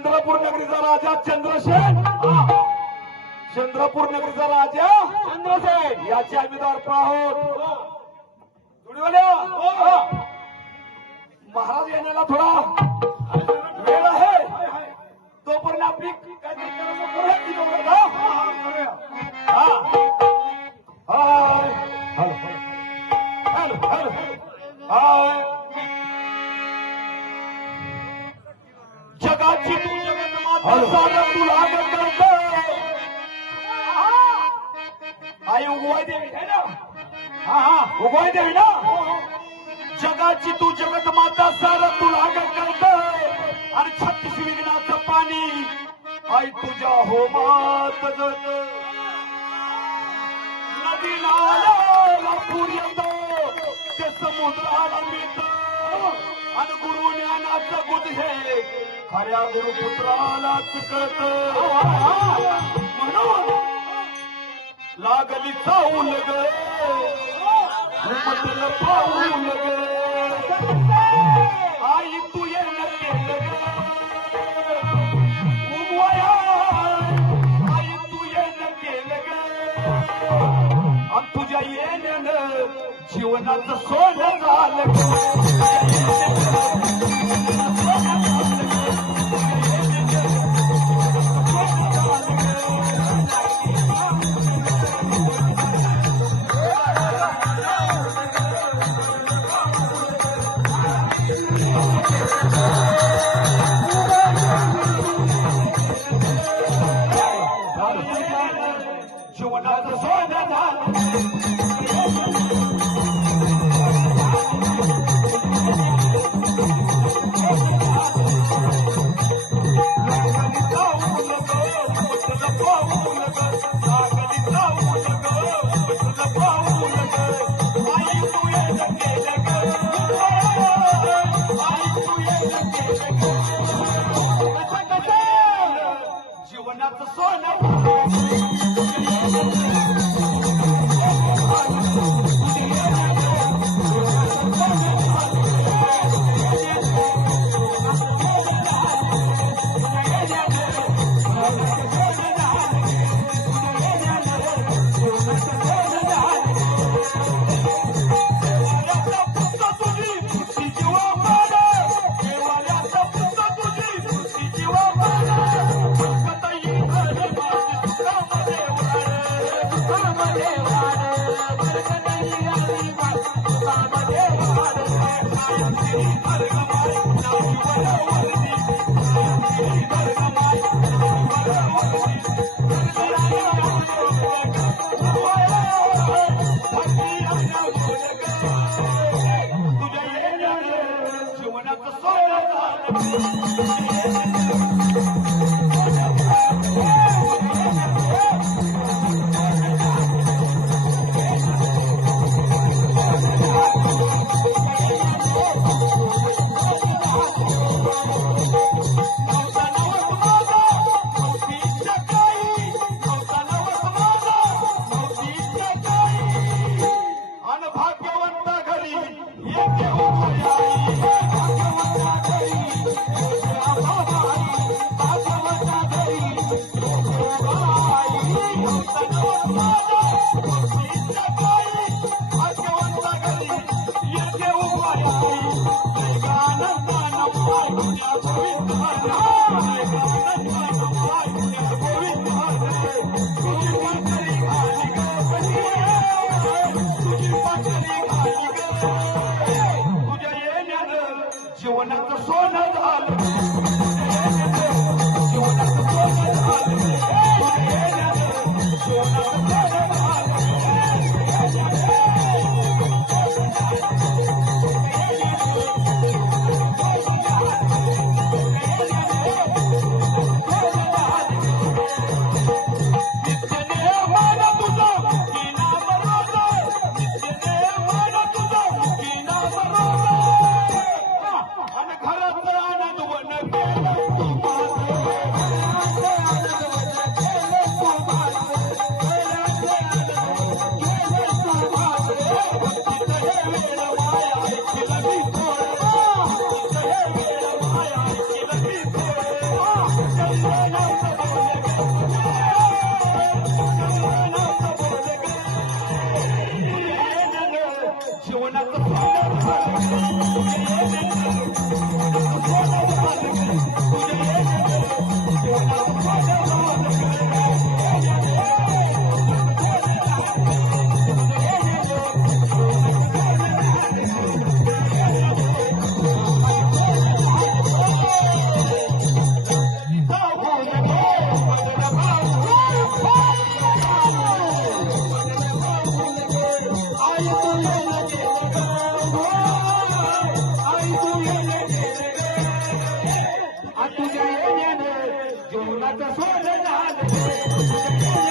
चंद्रपूर नगरीचा राजा चंद्रसेन, चंद्रपूर नगरीचा राजा चंद्रसेन याचे आम्ही दर्पण आहोत. महाराज येण्याला थोडा वेळ आहे, तोपर्यंत आपली काहीतरी जगाची तू जगन्माता सागर तुला करतो. आई उगवाय देवी आहे ना, उगवाय देवी ना. जगाची तू जगन्माता सागर तुला करतो आणि 36 विघ्नाचं पाणी आई तुझ्या होमात गत. नदी नाला पूर येतो ते समुद्राला मिळत आणि गुरु ज्ञानाचं गुद हे खऱ्या गुरुपुत्रालाच कळत. म्हणून लागली चावूल ग म्हटलं पाऊल ग आई तू ये केलं ग उगवाया आई तू ये केलं ग आणि तुझ्या येण्यानं जीवनाचं सोनं झालं. जीवनाचं सोनं झालं. जीवनाचं सोनं जीवनाचं सोनं झालं. तुझ्या येण्याने जीवनाचं सोड झालं